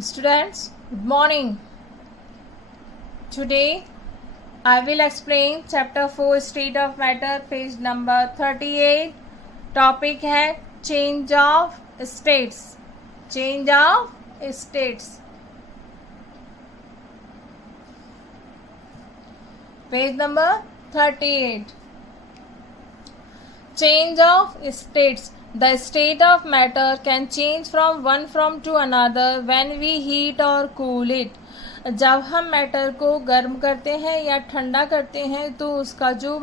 Students, good morning. Today I will explain chapter 4 State of Matter, page number 38. Topic है change of states. Change of states. Page number 38. Change of states. The state of matter can change from one form to another when we heat or cool it. जब हम matter को गर्म करते हैं या ठंडा करते हैं तो उसका जो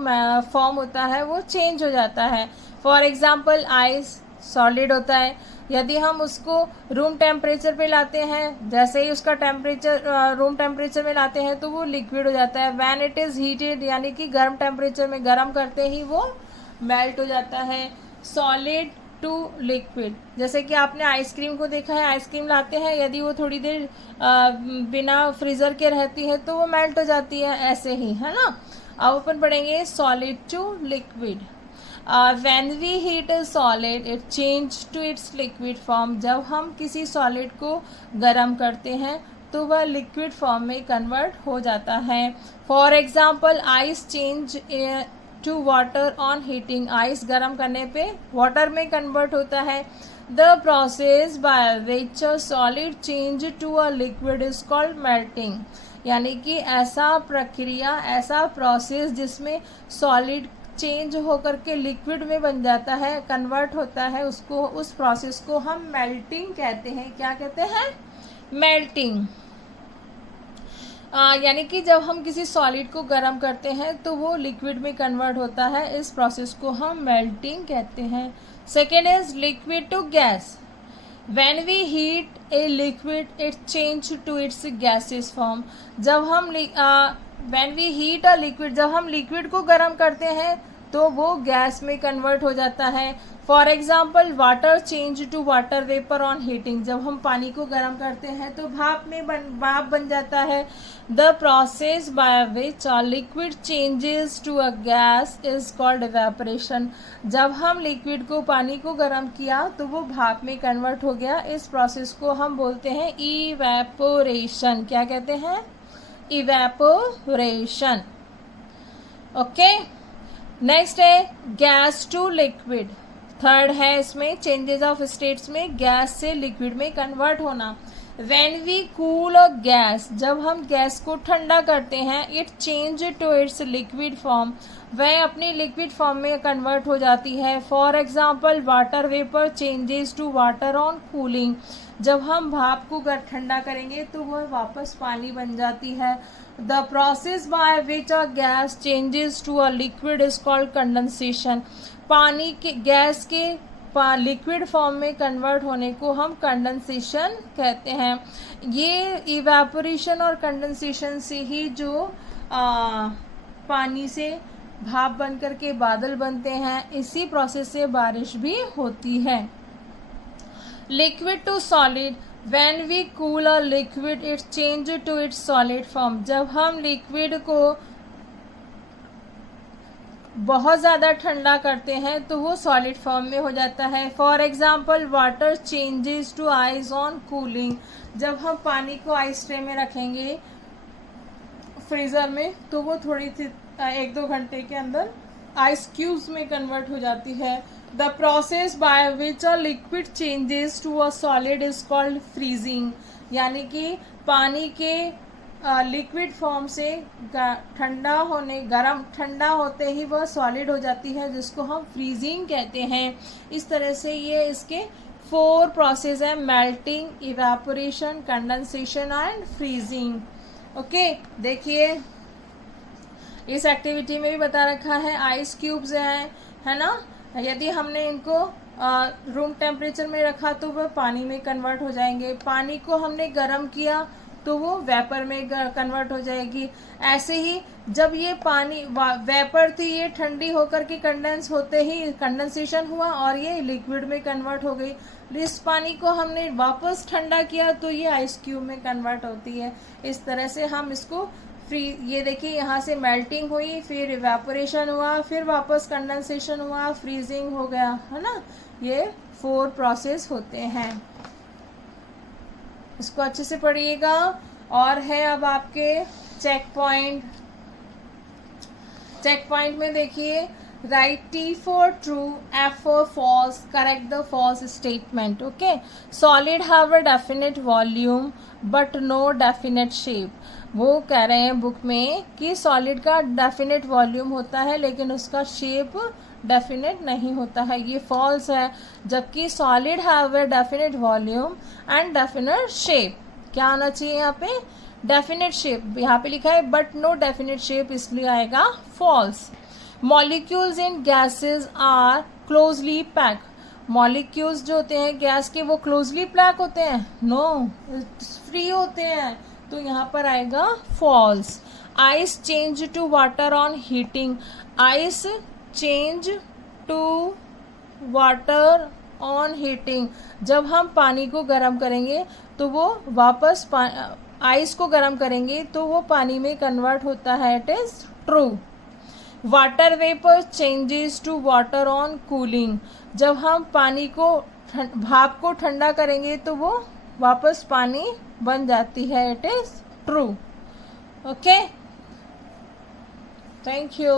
फॉर्म होता है वो चेंज हो जाता है. फॉर एग्जाम्पल आइस सॉलिड होता है. यदि हम उसको रूम टेम्परेचर पे लाते हैं, जैसे ही उसका टेम्परेचर रूम टेम्परेचर में लाते हैं तो वो लिक्विड हो जाता है. व्हेन इट इज़ हीटेड यानी कि गर्म टेम्परेचर में गर्म करते ही वो मेल्ट हो जाता है. सॉलिड टू लिक्विड, जैसे कि आपने आइसक्रीम को देखा है, आइसक्रीम लाते हैं, यदि वो थोड़ी देर बिना फ्रीज़र के रहती है तो वो मेल्ट हो जाती है. ऐसे ही है ना. अब अपन पढ़ेंगे solid to liquid. When we heat a solid it change to its liquid form. जब हम किसी सॉलिड को गर्म करते हैं तो वह लिक्विड फॉर्म में कन्वर्ट हो जाता है. For example ice change to water on heating. Ice गर्म करने पे वाटर में कन्वर्ट होता है. The process by which a solid change to a liquid is called melting. यानी कि ऐसा प्रक्रिया, ऐसा प्रोसेस जिसमें सॉलिड चेंज होकर के लिक्विड में बन जाता है, कन्वर्ट होता है, उसको, उस प्रोसेस को हम मेल्टिंग कहते हैं. क्या कहते हैं? मेल्टिंग. यानी कि जब हम किसी सॉलिड को गर्म करते हैं तो वो लिक्विड में कन्वर्ट होता है. इस प्रोसेस को हम मेल्टिंग कहते हैं. Second is liquid to gas. When we heat a liquid it change to its gases form. जब हम when we heat a liquid, जब हम लिक्विड को गर्म करते हैं तो वो गैस में कन्वर्ट हो जाता है. For example water change to water vapour on heating. जब हम पानी को गर्म करते हैं तो भाप बन जाता है. The process by which a liquid changes to a gas is called evaporation. जब हम लिक्विड को, पानी को गर्म किया तो वो भाप में कन्वर्ट हो गया. इस प्रोसेस को हम बोलते हैं इवेपोरेशन. क्या कहते हैं? इवेपोरेशन. ओके. नेक्स्ट है गैस टू लिक्विड. थर्ड है इसमें चेंजेस ऑफ स्टेट्स में गैस से लिक्विड में कन्वर्ट होना. When we cool a gas, जब हम गैस को ठंडा करते हैं, it change to its liquid form. वह अपनी लिक्विड फॉर्म में कन्वर्ट हो जाती है. For example water vapour changes to water on cooling. जब हम भाप को ठंडा करेंगे तो वह वापस पानी बन जाती है. The process by which a gas changes to a liquid is called condensation. पानी के, गैस के लिक्विड फॉर्म में कन्वर्ट होने को हम कंडेंसेशन कहते हैं. ये इवेपोरेशन और कंडेंसेशन से ही जो पानी से भाप बन करके बादल बनते हैं, इसी प्रोसेस से बारिश भी होती है. Liquid to solid. When we cool a liquid it change to its solid form. जब हम लिक्विड को बहुत ज़्यादा ठंडा करते हैं तो वो सॉलिड फॉर्म में हो जाता है. For example water changes to ice on cooling. जब हम पानी को आइस ट्रे में रखेंगे फ्रीज़र में तो वो थोड़ी सी 1-2 घंटे के अंदर आइस क्यूब्स में कन्वर्ट हो जाती है. The process by which a liquid changes to a solid is called freezing. यानी कि पानी के लिक्विड फॉर्म से ठंडा होते ही वह सॉलिड हो जाती है, जिसको हम फ्रीजिंग कहते हैं. इस तरह से ये इसके 4 प्रोसेस है: melting, evaporation, condensation and freezing. Okay. देखिए इस एक्टिविटी में भी बता रखा है आइस क्यूब्स हैं, है ना. यदि हमने इनको रूम टेम्परेचर में रखा तो वह पानी में कन्वर्ट हो जाएंगे. पानी को हमने गर्म किया तो वो वेपर में कन्वर्ट हो जाएगी. ऐसे ही जब ये पानी वेपर थी, ये ठंडी होकर के कंडेंस होते ही कंडेंसेशन हुआ और ये लिक्विड में कन्वर्ट हो गई. इस पानी को हमने वापस ठंडा किया तो ये आइस क्यूब में कन्वर्ट होती है. इस तरह से हम इसको ये देखिए यहाँ से मेल्टिंग हुई, फिर इवेपोरेशन हुआ, फिर वापस कंडेंसेशन हुआ, फ्रीजिंग हो गया, है ना. ये 4 प्रोसेस होते हैं. इसको अच्छे से पढ़िएगा। और है अब आपके चेक पॉइंट। चेक पॉइंट में देखिए, write T for true, F for false, correct the false statement. Okay, solid have a definite volume but no definite shape. वो कह रहे हैं बुक में कि सॉलिड का डेफिनेट वॉल्यूम होता है लेकिन उसका शेप डेफिनेट नहीं होता है, ये फॉल्स है। जबकि solid have a definite volume and definite shape. क्या आना चाहिए यहाँ पे? Definite shape. यहाँ पे लिखा है बट नो डेफिनेट शेप, इसलिए आएगा false. Molecules in gases are closely pack. Molecules जो होते हैं गैस के, वो क्लोजली पैक होते हैं? नो, फ्री होते हैं, तो यहाँ पर आएगा false. Ice change to water on heating. Ice change to water on heating. जब हम पानी को गर्म करेंगे तो वो वापस आइस को गर्म करेंगे तो वो पानी में कन्वर्ट होता है, it is true. Water vapour changes to water on cooling. जब हम पानी को भाप को ठंडा करेंगे तो वो वापस पानी बन जाती है, it is true. Okay, thank you.